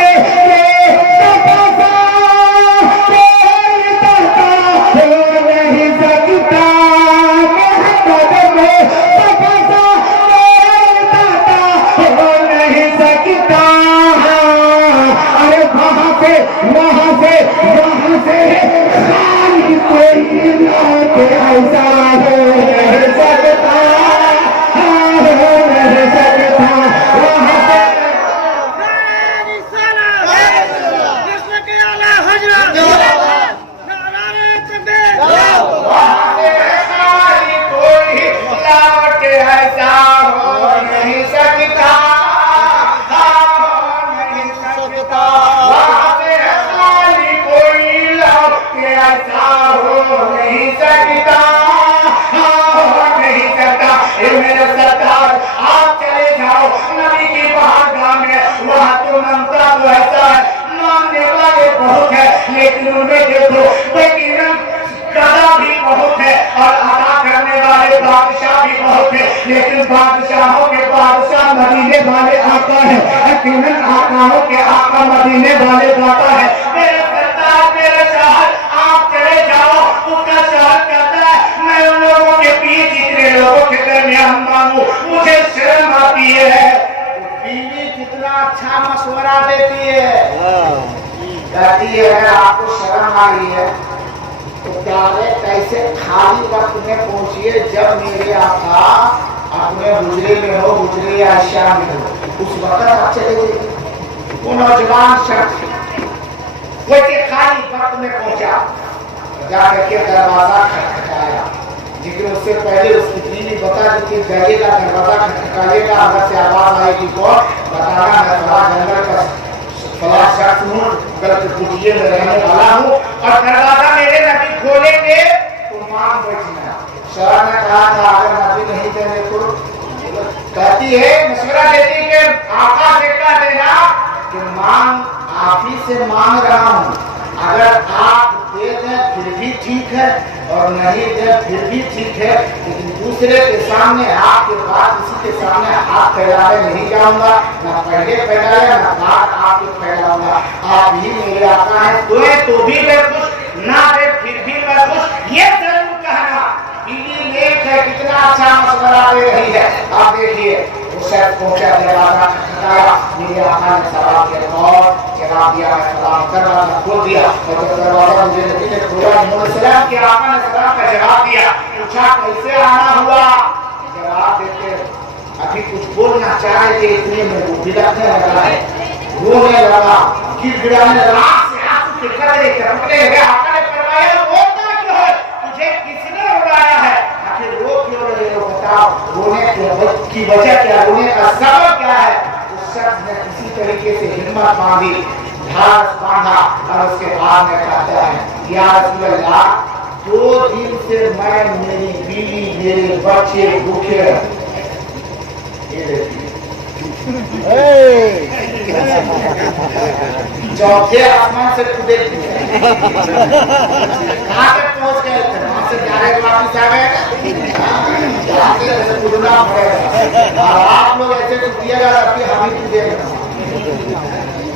لیکن بادشاہوں کے بادشاہ مدینے والے آقا ہے، یقیناً آقاؤں کے آقا مدینے والے داتا ہے۔ میرے سردار میرے شہر آپ چلے جاؤ، اس کا شہر کہتا ہے میں ان لوگوں کے بیچ اتنے لوگوں کے درمیان مانگوں مجھے شرم آتی ہے۔ بیوی کتنا اچھا مشورہ دیتی ہے، کہتی ہے اگر آپ کو شرم آ رہی ہے تو کیسے خالی وقت میں پہنچیے جب میرے آقا اپنے حجرے میں ہو، حجرے عائشہ میں ہو، اس وقت آپ چلے گئے۔ وہ نوجوان شخص وہ خالی وقت میں پہنچا، جا کر کے دروازہ کھٹکھٹایا، لیکن اس سے پہلے اس کی بیوی بتا دی کہ جائیے گا دروازہ کھٹکھٹائیے گا، اگر سے آواز آئے گی تو بتانا میں تھوڑا جنگل کا فلاں شخص ہوں، غلط کٹیے میں رہنے والا ہوں، اور دروازہ میرے نبی کھولیں گے تو مان بیٹھنا۔ شاہ نے کہا تھا اگر نبی نہیں دینے کو، کہتی ہے مشورہ دیتی کہ آقا سے کہہ دینا کہ مانگ آپ ہی سے مانگ رہا ہوں، اگر آپ دے دیں پھر بھی ٹھیک ہے اور نہیں دیں پھر بھی ٹھیک ہے، لیکن دوسرے کے سامنے آپ کے بعد کسی کے سامنے ہاتھ پھیلانے نہیں جاؤں گا، نہ پہلے پھیلایا نہ بعد آپ کے پھیلاؤں گا، آپ ہی میرے آقا ہیں، دوئے تو بھی میں خوش، نہ دے پھر بھی میں خوش، یہ ضرور کہنا۔ بیوی نیک ہے، کتنا اچھا مشورہ دے رہی ہے۔ آپ دیکھیے وہ شخص پہنچا، دروازہ کھٹکھٹایا، میرے آقا نے سلام کیا اور جواب دیا، میں سلام کر رہا تھا، کھول دیا، اور جب دروازہ مجھے نبی نے کھولا، انہوں نے سلام کیا، آقا نے سلام کا جواب دیا، پوچھا کیسے آنا ہوا؟ جواب دیتے ابھی کچھ بولنا چاہ رہے تھے، اتنے میں وہ بلکنے لگا ہے، رونے لگا، گر گرانے لگا، آنکھ سے آنسو کے قطرے ٹپکنے لگے۔ آقا نے فرمایا روتا کیوں ہے؟ تجھے کس نے رلایا ہے؟ آخر رو کیوں رہے ہو؟ بتاؤ رونے کی وجہ کیا، رونے کا سبب کیا ہے؟ اس شخص نے کسی طریقے سے ہمت باندھی، دھارس باندھا، اور اس کے بعد میں کہتا ہے یا رسول اللہ 2 دن سے میں میری بیوی میرے بچے بھوکے ہیں۔ چوتھے آسمان سے کودے کہاں تک پہنچ گئے تھے؟ وہاں سے ڈائریکٹ واپس آ گئے، یہاں سے کودنا پڑے گا، اور آپ لوگ ایسے کودیے گا کہ ہم ہی کودے گا،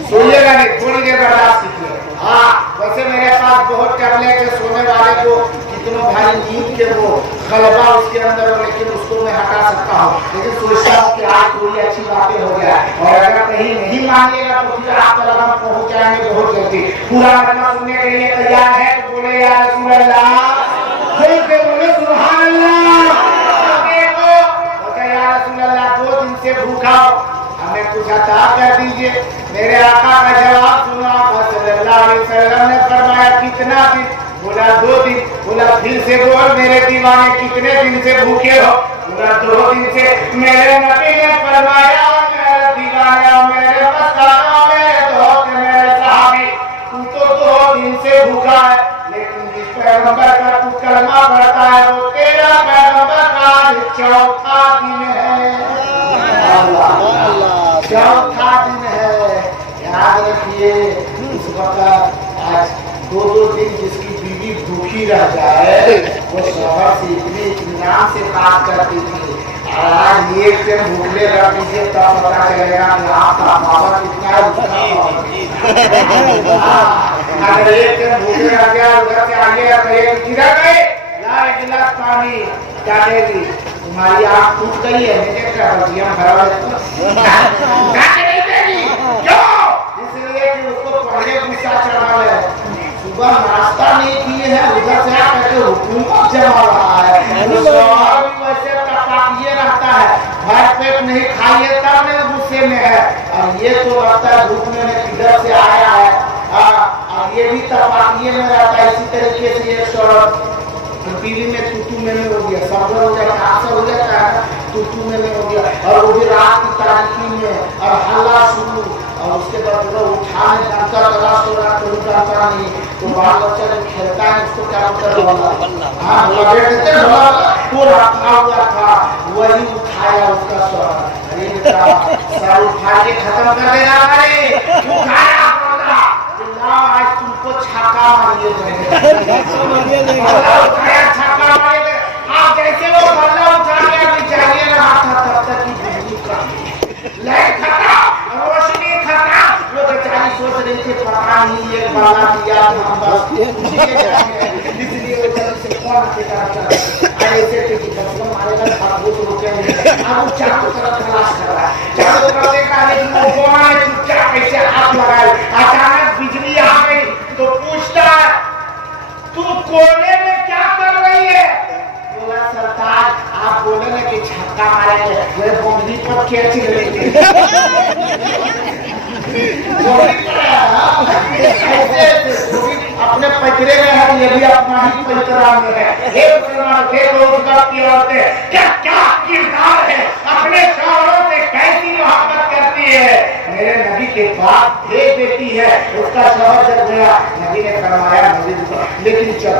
سوئیے گا نہیں، تھوڑی دیر برداشت کیجیے۔ ہاں ویسے میرے پاس بہت ٹیبلٹ ہے، سونے والے کو کتنوں بھاری نیند کے وہ غلبہ اس کے اندر ہو، لیکن اس کو میں ہٹا سکتا ہوں، لیکن سوچتا ہوں کہ آج کوئی اچھی باتیں ہو گیا، اور اگر کہیں نہیں مانگے گا تو پھر آپ تک ہم پہنچ جائیں گے بہت جلدی۔ پورا مطلب سننے کے لیے تیار ہے تو بولے یا رسول اللہ، زور سے بولے سبحان اللہ۔ یا رسول اللہ 2 دن भूखा हो, हमें कुछ अता कर दीजिए। मेरे आका का जवाब सुना, सल्लल्लाहु अलैहि वसल्लम ने फरमाया कितना दिन? बोला 2 दिन। बोला फिर से बोल मेरे दीवाने कितने दिन से भूखे हो? बोला 2 दिन से। मेरे नबी ने फरमाया मेरे दीवाने, मेरे मस्ताना, मेरे दोस्त, मेरे सहाबी, तू तो 2 दिन से भूखा है, लेकिन जिस पैगंबर का तू कलमा पढ़ता है वो तेरा पैगंबर का आज 4था दिन है। चौथा दिन है। याद रखिए इस वक्त आज 2-2 दिन जिसकी बीवी भूखी रह जाए वो शोहर से इतने इत्मीनान से बात करती थी, और आज एक दिन भूखले रह दीजिए तब पता चलेगा कि आपका बाबा कितना अगर एक दिन भूखे रह गया उधर से आगे किधर गए ला 1 गिलास पानी क्या देगी? तुम्हारी आँख टूट गई है, मुझे क्या बगिया भरा है क्यों? इसलिए कि उसको पहले गुस्सा चढ़ा है, सुबह नाश्ता नहीं किए हैं, उधर से आकर हुकूमत जमा रहा है, वैसे ये रहता है, भर पेट नहीं खाइए तब नहीं गुस्से में है, और ये तो लगता है धूप में किधर से आया है, और ये भी तपाकिए में रहता है। इसी तरीके से ये टीवी में तूतू में हो गया, सब हो जाता हो जाता है, तूतू में हो गया, और वो भी रात की तारीखी में, और हल्ला शुरू, और उसके बाद वो उठाने जानता तलाश हो रहा कोई जानता नहीं, तो बाल बच्चा जब खेलता है उसको क्या होता है हाँ लपेट देते हैं, वो रखा हुआ था वही उठाया उसका सर, अरे बेटा सर उठा के खत्म कर देना, अरे उठाया आज तुमको छक्का मारिए छक्का मारिए। आप जैसे वो बल्ला उठा के अभी चाहिए ना तब तक की बिजली का लाइट खत्म, रोशनी खत्म, वो बेचारी सोच रही थी पता नहीं ये बल्ला दिया हम बस इसलिए वो जल्दी से कौन के तरफ ऐसे थे कि बस मारेगा बहुत रुके नहीं, अब चारों तरफ तलाश कर रहा है, चारों तरफ देखा लेकिन वो कौन है चुपचाप कैसे हाथ लगाए, अचानक बिजली आ गई तो पूछता है तू कोने में क्या कर रही है? बोला सरकार आप बोले ना कि छक्का मारेंगे, वे बोंगली पर क्या चिल रही थी अपने पैतरे में है, ये भी अपना ही पैतरा में है। देखो उसका क्या क्या किरदार है, अपने शौहरों से कैसी मोहब्बत करती है। मेरे नबी के बाद देख देती है, उसका शौहर जब गया नबी ने फरमाया नबी लेकिन चल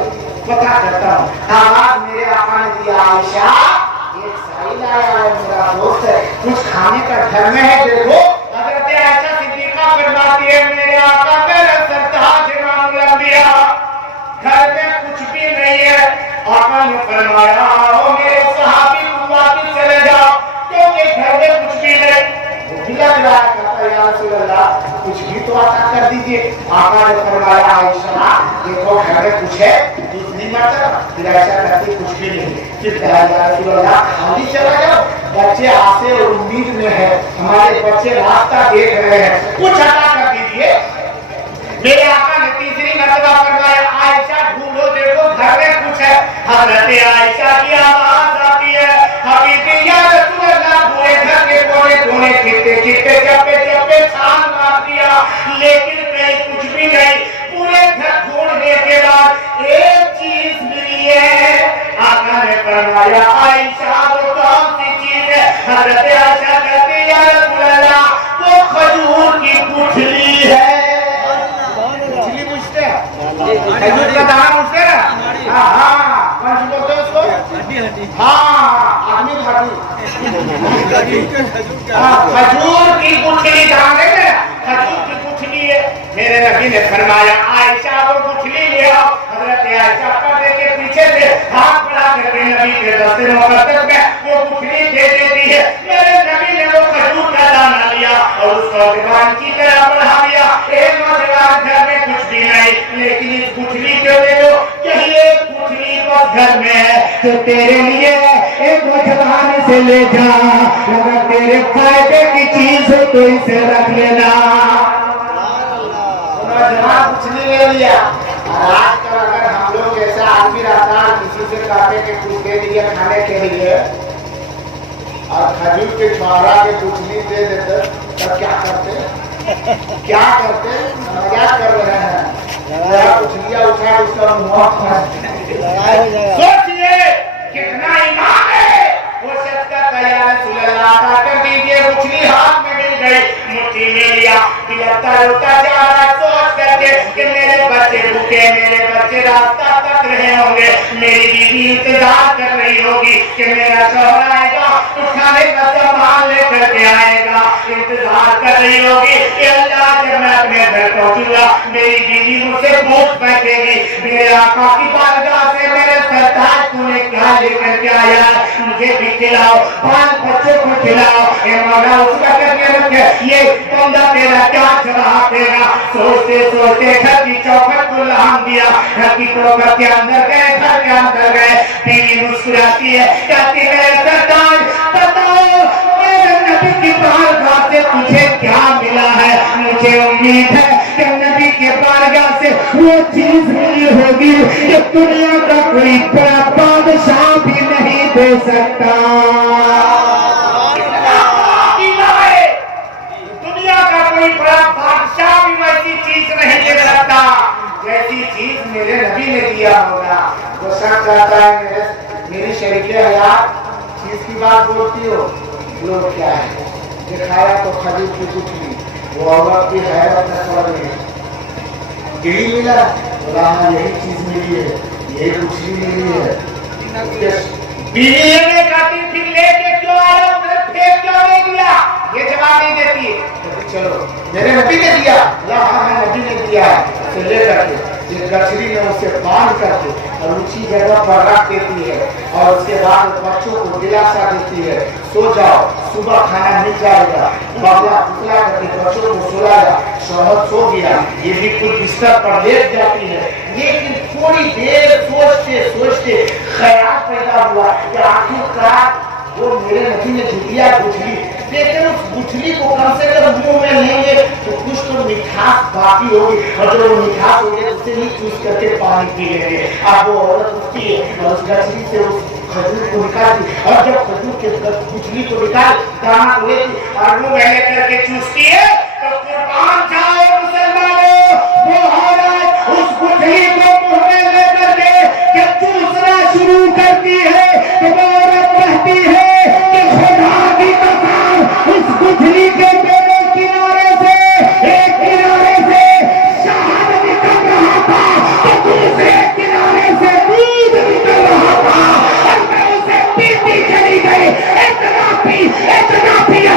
पता करता हूँ, आवाज मेरे आका ने दिया आयशा एक साइल आया है मेरा दोस्त है, कुछ खाने का घर में है देखो। हजरत आयशा सिद्दीका फरमाती है मेरे आका मेरे सरताज इमामुल अंबिया घर में कुछ भी नहीं है। आका ने फरमाया ओ मेरे सहाबी तुम वापस चले जाओ क्योंकि घर में कुछ भी नहीं। लग रहा है या रसूल अल्लाह कुछ भी तो आता कर दीजिए। आका ने फरमाया आयशा देखो घर में कुछ है नहीं माता, फिर ऐसा करते कुछ भी नहीं, फिर कहा या रसूल अल्लाह खाली चला जाओ, बच्चे आसे और उम्मीद में है, हमारे बच्चे रास्ता देख रहे हैं, कुछ अता कर दीजिए। मेरे आका ने तीसरी मर्तबा फरमाया आयशा ढूंढो देखो घर में कुछ है। हजरत आयशा की आवाज आती है हबीबी या रसूल अल्लाह पूरे घर के कोने कोने खिड़ते खिड़ते चप्पे चप्पे छान मार दिया लेकिन कहीं कुछ भी नहीं। पूरे घर ढूंढने के बाद एक चीज मिली है। आका ने फरमाया आयशा वो कौन सी चीज है? हजरत आयशा कहती है या रसूल अल्लाह वो खजूर की गुठली है। गुठली पूछते हैं खजूर का दाना पूछते हैं ना, हाँ कौन सी बोलते हैं उसको? हाँ आदमी भाटी खजूर की गुठली दाने में खजूर की गुठली है। मेरे नबी ने फरमाया आयशा वो गुठली ले आओ। हजरत आयशा पर्दे के पीछे से हाथ बढ़ा करके नबी के दस्ते मुकद्दस में वो गुठली दे देती है। मेरे नबी ने वो खजूर का दाना लिया और उसको दीवान की तरह बढ़ा दिया। एक नौजवान घर में कुछ भी नहीं लेकिन इस गुठली को ले लो, यही एक गुठली बस घर में है तो तेरे लिए एक नौजवान से ले जा, अगर तेरे फायदे की चीज हो तो इसे रख लेना। नौजवान कुछ नहीं ले लिया। आजकल अगर हम लोग जैसा आदमी रहता किसी से कहते कि कुछ दे दिया खाने के लिए اور کھجور کے چھوارا کے گٹھلی دے دیتے تب کیا کرتے؟ کیا کرتے؟ مزاق کر رہے ہیں، گٹھلیاں اٹھا اس کا سوچئے کتنا ایمان ہے وہ شخص کا تیار رسول اللہ عطا کر دیجئے، گٹھلی ہاتھ میں مل گئی، مٹھی میں لیا، بلتا روتا جا رہا سوچ کر کے کہ میرے بچے بھوکے، میرے بچے راستہ تک رہے ہوں گے، میری بیوی انتظار کر رہی ہوگی کہ میرا شوہر آئے گا اٹھانے کا سامان لے کر کے آئے گا، انتظار کر رہی ہوگی کہ اللہ جب میں اپنے گھر پہنچوں گا میری بیوی مجھ سے پوچھ بیٹھے گی میرے آقا کی بارگاہ سے میرے سردار تو نے کیا لے کر کے آیا، مجھے بھی کھلاؤ، 5 بچوں کو کھلاؤ، اے مولا اس کا کرنے رکھے یہ بندہ تیرا کیا جواب دے گا۔ سوچتے سوچتے گھر کی چوکھٹ کو لہم دیا، گھر کی چوکھٹ کے اندر گئے، گھر کے اندر گئے، بیوی مسکراتی ہے کہتی ہے سردار بتاؤ میرے نبی کی بارگاہ سے تجھے کیا ملا ہے، مجھے امید ہے کہ نبی کے بارگاہ سے وہ چیز ملی ہوگی کہ دنیا کا کوئی بڑا بادشاہ بھی نہیں دے سکتا، دنیا کا کوئی بڑا بادشاہ بھی ویسی چیز نہیں دے سکتا جیسی چیز میرے نبی نے دیا ہوگا۔ وہ سب چاہتا ہے میری شریک حیات چیز کی بات بولتی ہو، لوگ کیا ہے دکھایا تو کھجور کی گٹھلی، وہ عورت کی حیرت میں پڑ گئی، یہی ملا، بولا ہاں یہی چیز ملی ہے، یہی گٹھلی ملی ہے۔ بیوی نے کہتی پھر لے کے کیوں آیا ادھر پھینک کیوں نہیں دیا، یہ جواب نہیں دیتی ہے۔ چلو میرے نبی نے دیا، اللہ ہاں نبی نے دیا ہے، اسے لے کر کے یہ گچھری میں اسے باندھ کر کے اور اونچی جگہ پر رکھ دیتی ہے اور اس کے بعد بچوں کو دلاسا دیتی ہے سو جاؤ صبح کھانا مل جائے گا، بابا پتلا کر کے بچوں کو سلایا، شوہر سو گیا، یہ بھی کچھ بستر پر لیٹ جاتی ہے، لیکن تھوڑی دیر سوچتے سوچتے خیال پیدا ہوا کہ آخرکار وہ میرے نبی نے دیا گٹھلی، لیکن اس گٹھلی کو کم سے کم منہ میں لیں گے تو کچھ تو مٹھاس باقی ہوگی، اور جو وہ مٹھاس ہوگی اسے ہی چوس کر کے پانی پی لیں گے۔ اب وہ عورت اٹھتی ہے اور اس گٹھلی سے اس کھجور کو نکالتی، اور جب کھجور کے گٹھلی کو نکال دانا کو لیتی اور منہ میں لے کر کے چوستی ہے تو قربان جائے مسلمانوں وہ عورت اس گٹھلی کو منہ میں لے کر کے جب چوسنا شروع کرتی ہے تو وہ عورت کہتی ہے کہ خدا کی قسم اس گٹھلی کے میرے کنارے سے ایک کنارے سے شہد نکل رہا تھا تو دوسرے کنارے سے دودھ نکل رہا تھا، اور میں اسے پیتی چلی گئی، اتنا پیا اتنا پیا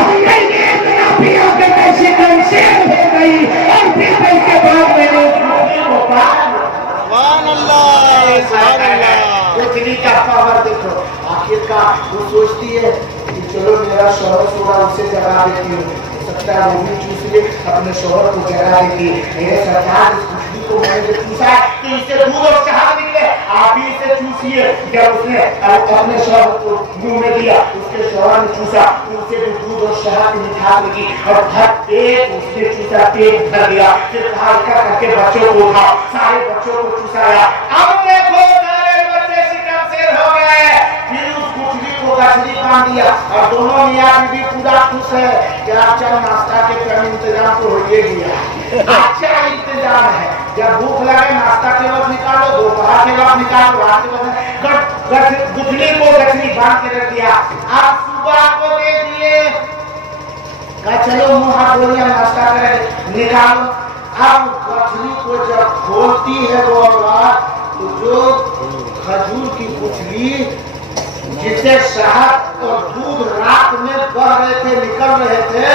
کہ میں شکم شیر ہو گئی، اور پھر اس کے بعد میں نے اس گٹھلی کو سبحان اللہ سبحان اللہ۔ گٹھلی کا پاور دیکھو، آخر کا وہ سوچتی ہے کہ چلو میرا شوہر سوڑا اسے جگا دیتی ہوں، ہو سکتا ہے وہ بھی چوس لے اپنے شوہر کو جگا دیتی ہے، میرے سرکار اس گٹھلی کو میں نے چوسا تو اس سے دودھ اور شہد نکلے، آپ بھی اسے چوسیے۔ جب اس نے اپنے شوہر کو منہ میں دیا اس کے شوہر نے چوسا تو اسے بھی دودھ اور شہد کی مٹھاس لگی اور بھر پیٹ اس نے چوسا، پیٹ بھر گیا، پھر کہا کر کے بچوں کو اٹھا، سارے بچوں کو چوسایا، اب دیکھو سارے بچے شکم شیر ہو گئے، پھر اس گٹھلی کو گٹھلی باندھ دیا اور دونوں میاں بیوی پورا خوش ہے کہ اچھا ناشتہ کے پہلے انتظام تو ہو ہی گیا، اچھا انتظام ہے، جب بھوک لگے ناشتہ کے وقت نکالو، دوپہر کے وقت نکالو، رات کے وقت گٹھلی کو گٹھلی باندھ کے رکھ دیا، اب صبح کو دے دیے، کہا چلو منہ ہاتھ دھو لیا ناشتہ کریں نکالو، اب گٹھلی کو جب کھولتی ہے وہ اولاد تو جو کھجور کی گٹھلی جسے شہد اور دودھ رات میں بہ رہے تھے نکل رہے تھے،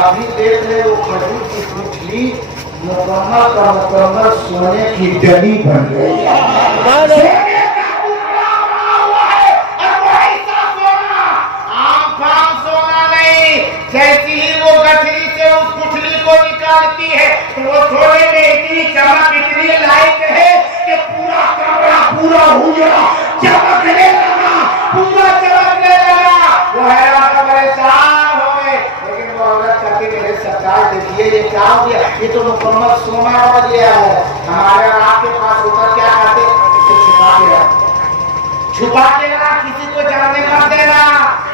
ابھی دیکھ لے وہ کھجور کی گٹھلی مکمل کا مکمل سونے کی ڈلی بن گئی، سونے کا ٹکڑا بنا ہوا ہے، اور وہ ایسا سونا عام فام سونا نہیں، جیسی ہی وہ گٹھلی سے اس گٹھلی کو نکالتی ہے تو وہ سونے میں اتنی چمک اتنی لائٹ ہے کہ پورا کمرہ پورا حجرہ چمکنے لگا، پورا چمکنے لگا، وہ حیران و پریشان ہو گئے، لیکن وہ عورت کہتی میرے سرکار دیکھیے یہ کیا ہو گیا، یہ تو مکمل سونا ہو گیا ہے، ہمارے آپ کے پاس ہوتا کیا کرتے اسے چھپا کے رکھ، چھپا کے رکھ، کسی کو جاننے مت دینا،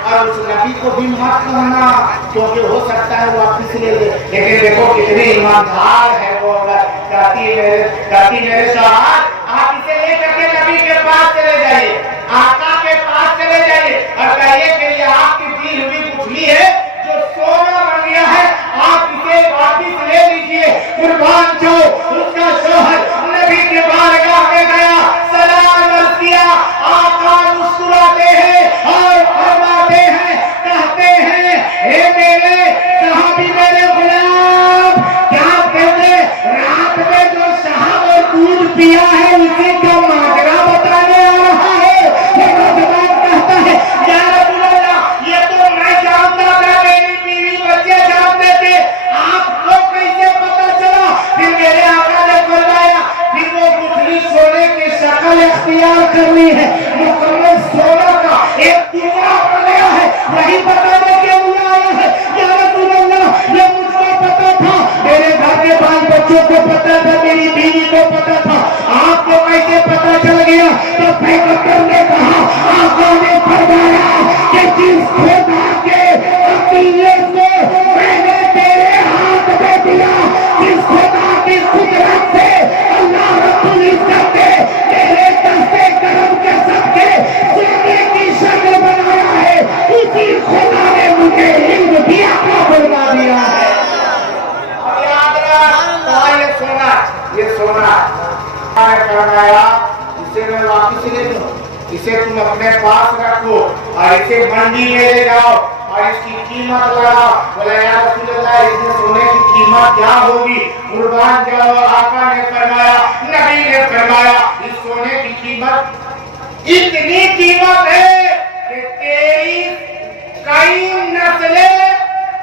اور اس نبی को भी मत कहना, क्योंकि हो सकता है वापिस ले ले। लेकिन देखो कितनी ईमानदार है वो औरत, कहती मेरे शौहर आप इसे लेकर के नबी के पास चले जाइए, आका के पास चले जाइए और कहिए कि ये आपकी दी हुई गुठली है जो सोना बन गया है, आप इसे वापिस ले लीजिए। कुर्बान जो उसका शौहर नबी के बारगाह में गया, सलाम अर्ज़ किया, आका मुस्कुराते हैं और फरमाते हैं, कहते हैं हे मेरे सहाबी मेरे गुलाम, क्या तुमने रात में जो शहद और दूध पिया है उसी का माजरा बताने आ रहा है? ये नौजवान कहता है या रसूल अल्लाह, ये तो मैं जानता था, मेरी बीवी बच्चे जानते थे, आपको कैसे पता चला? फिर मेरे आका ने फरमाया फिर वो गुठली सोने की शक्ल इख्तियार करनी है, मुकम्मल सोना का एक टुकड़ा बनाया है, वही बताने के लिए आया है। या रसूल अल्लाह, ये मुझको पता था, मेरे घर के 5 बच्चों को पता था, मेरी बीवी को पता था, आपको कैसे पता चल गया? तो पैगंबर ने कहा, आका ने फरमाया कि जिस खुदा के अकीले से मैंने तेरे हाथ में दिया, जिस खुदा की कुदरत से अल्लाह रब्बुल इज्जत ने तेरे दस्ते करम के सबके सोने की शक्ल बनाया है, उसी खुदा ने मुझे इल्म भी अता फरमा दिया है। और याद रख, ये सोना फरमाया इसे मैं वापिस ले लूं, इसे तुम अपने पास रखो और इसे मंडी में ले जाओ और इसकी कीमत लगाओ। बोला या रसूल अल्लाह, इसमें सोने की कीमत क्या होगी? कुर्बान जाओ, आका ने फरमाया, नबी ने फरमाया, इस सोने की कीमत इतनी कीमत है कि तेरी कई नस्लें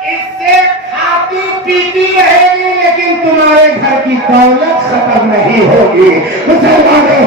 इससे खाती पीती रहेगी, लेकिन तुम्हारे घर की दौलत खत्म नहीं होगी। मुसलमानों,